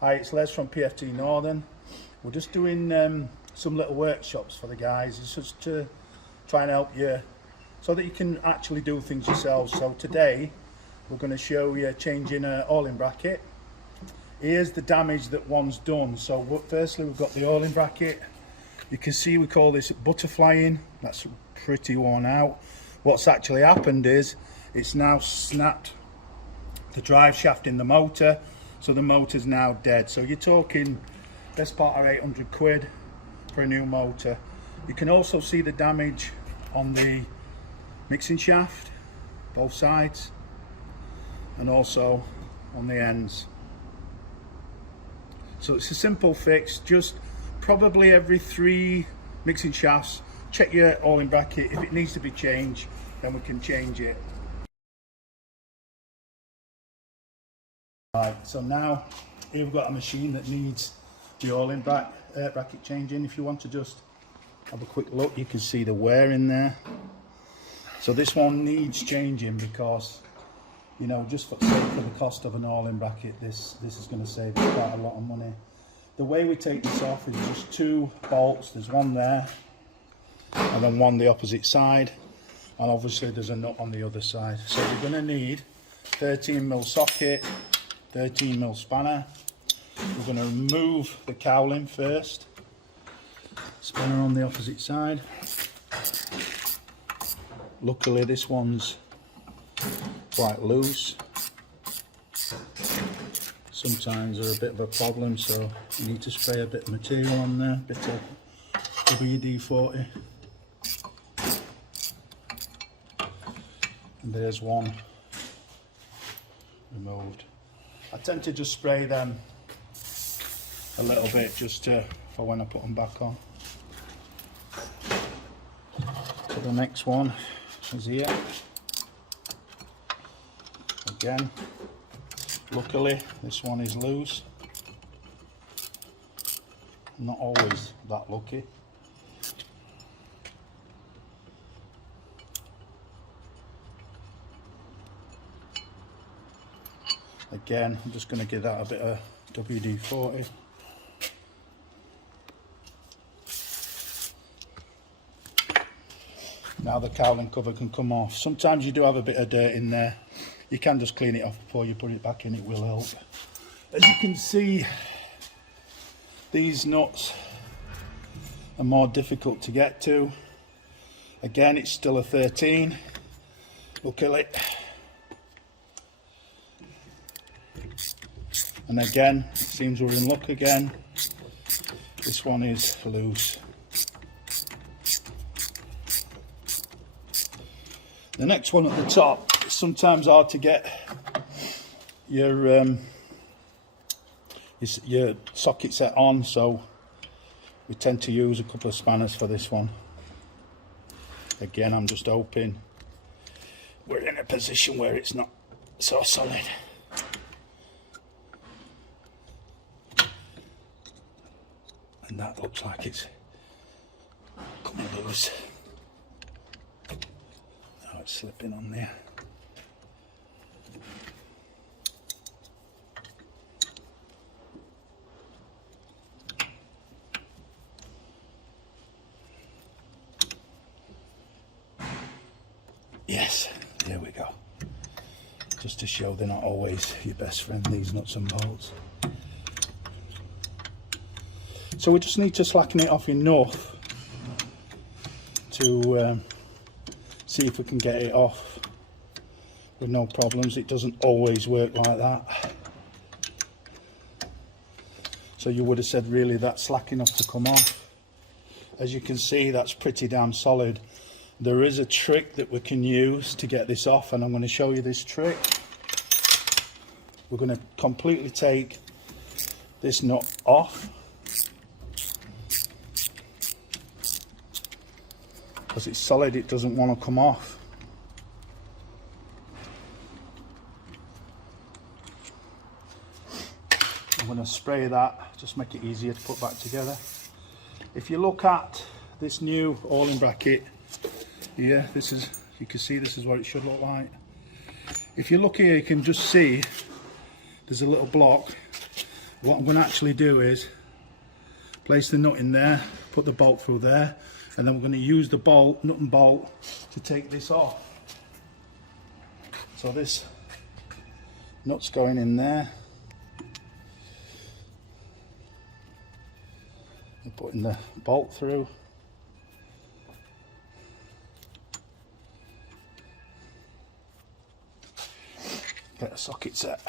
Hi, it's Les from PFT Northern. We're just doing some little workshops for the guys. It's just to try and help you so that you can actually do things yourselves. So today we're going to show you changing an oiling bracket. Here's the damage that one's done. So firstly we've got the oiling bracket. You can see we call this butterflying. That's pretty worn out. What's actually happened is it's now snapped the drive shaft in the motor, so the motor's now dead. So you're talking best part of 800 quid for a new motor. You can also see the damage on the mixing shaft, both sides, and also on the ends. So it's a simple fix, just probably every 3 mixing shafts, check your oiling bracket. If it needs to be changed, then we can change it. Right, so now here we've got a machine that needs the oiling bracket changing. If you want to just have a quick look, you can see the wear in there. So this one needs changing because, you know, just for the cost of an oiling bracket, this is going to save quite a lot of money. The way we take this off is just 2 bolts. There's one there and then one the opposite side, and obviously there's a nut on the other side. So you're going to need 13mm socket, 13mm spanner. We're going to remove the cowling first. Spanner on the opposite side. Luckily this one's quite loose. Sometimes they're a bit of a problem, so you need to spray a bit of material on there, a bit of WD-40. And there's one removed. I tend to just spray them a little bit just for when I put them back on. So the next one is here. Again, luckily this one is loose. Not always that lucky. Again, I'm just going to give that a bit of WD-40. Now the cowling cover can come off. Sometimes you do have a bit of dirt in there. You can just clean it off before you put it back in, it will help. As you can see, these nuts are more difficult to get to. Again, it's still a 13. Luckily. And again, it seems we're in luck again. This one is loose. The next one at the top, it's sometimes hard to get your socket set on, so we tend to use a couple of spanners for this one. Again, I'm just hoping we're in a position where it's not so solid. And that looks like it's coming loose. Now it's slipping on there. Yes, there we go. Just to show they're not always your best friend, these nuts and bolts. So we just need to slacken it off enough to see if we can get it off with no problems. It doesn't always work like that. So you would have said really that's slack enough to come off. As you can see, that's pretty damn solid. There is a trick that we can use to get this off, and I'm going to show you this trick. We're going to completely take this nut off. Because it's solid, it doesn't want to come off. I'm going to spray that, just make it easier to put back together. If you look at this new oiling bracket here, this is, you can see this is what it should look like. If you look here, you can just see there's a little block what I'm going to actually do is place the nut in there, put the bolt through there, and then we're going to use the bolt, nut and bolt, to take this off. So this nut's going in there. We're putting the bolt through. Get a socket set.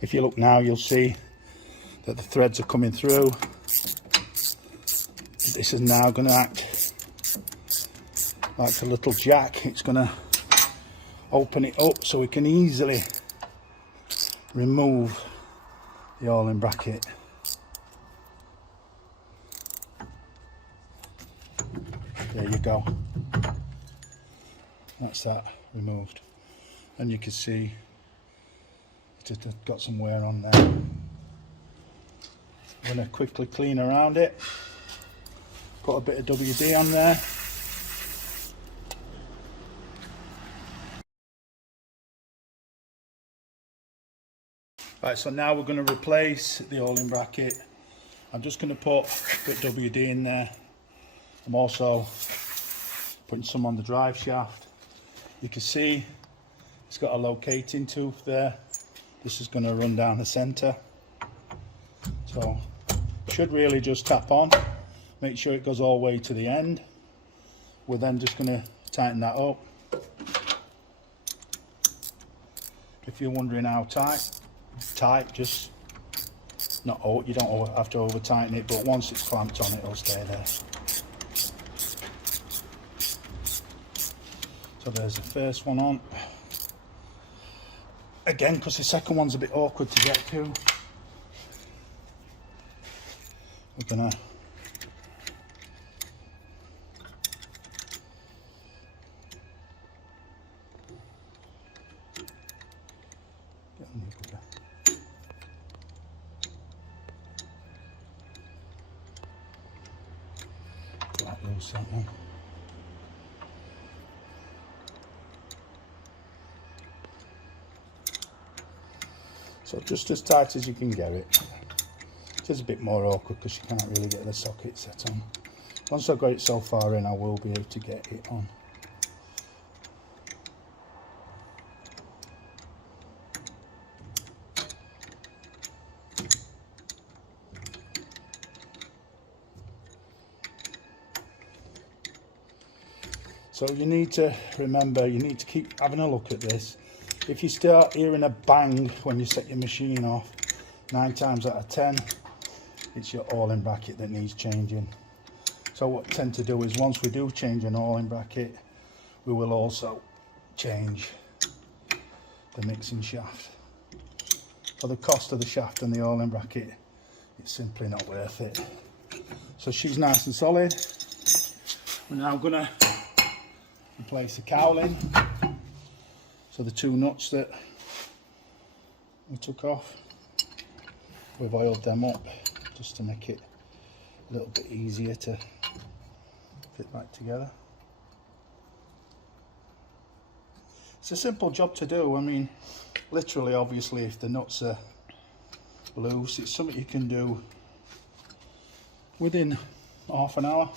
If you look now, you'll see that the threads are coming through. This is now going to act like a little jack. It's going to open it up so we can easily remove the all-in bracket. There you go. That's that removed. And you can see it's got some wear on there. I'm going to quickly clean around it. Put a bit of WD on there. Right, so now we're going to replace the all-in bracket. I'm just going to put a bit of WD in there. I'm also putting some on the drive shaft. You can see it's got a locating tooth there. This is going to run down the centre. So should really just tap on. Make sure it goes all the way to the end. We're then just going to tighten that up. If you're wondering how tight, just not, you don't have to over tighten it, but once it's clamped on, it'll stay there. So there's the first one on. Again, because the second one's a bit awkward to get to, we're gonna get loose that one. So just as tight as you can get it. It is a bit more awkward because you can't really get the socket set on. Once I've got it so far in, I will be able to get it on. So you need to remember, you need to keep having a look at this. If you start hearing a bang when you set your machine off, 9 times out of 10, it's your all-in bracket that needs changing. So what I tend to do is once we do change an all-in bracket, we will also change the mixing shaft. For the cost of the shaft and the all-in bracket, it's simply not worth it. So she's nice and solid. We're now going to replace the cowling. So the 2 nuts that we took off, we've oiled them up just to make it a little bit easier to fit back together. It's a simple job to do. I mean, literally, obviously, if the nuts are loose, it's something you can do within half an hour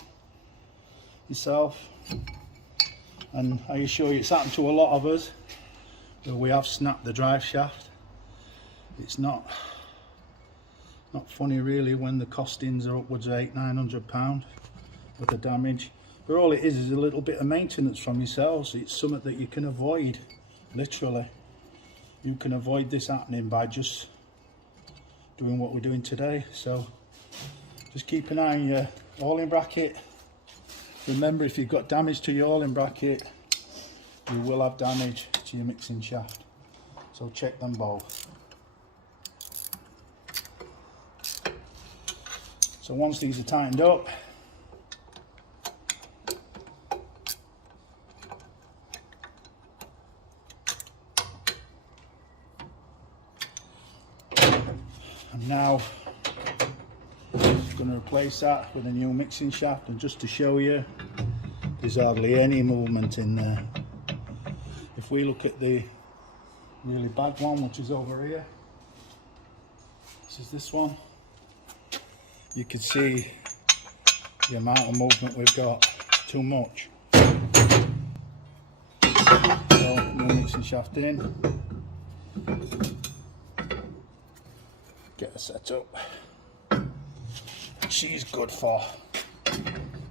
yourself. And I assure you, it's happened to a lot of us where we have snapped the drive shaft. It's not funny really when the costings are upwards of £800–900 with the damage. But all it is a little bit of maintenance from yourselves. It's something that you can avoid, literally. You can avoid this happening by just doing what we're doing today. So just keep an eye on your all-in bracket. Remember, if you've got damage to your all-in bracket, you will have damage to your mixing shaft. So check them both. So once these are tightened up, and now going to replace that with a new mixing shaft, and just to show you, there's hardly any movement in there. If we look at the really bad one, which is over here, this is this one, you can see the amount of movement we've got, too much. So, new mixing shaft in, get her set up. She's good for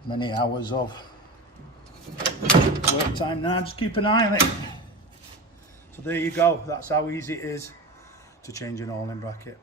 many hours of work time now, just keep an eye on it. So there you go, that's how easy it is to change an all-in bracket.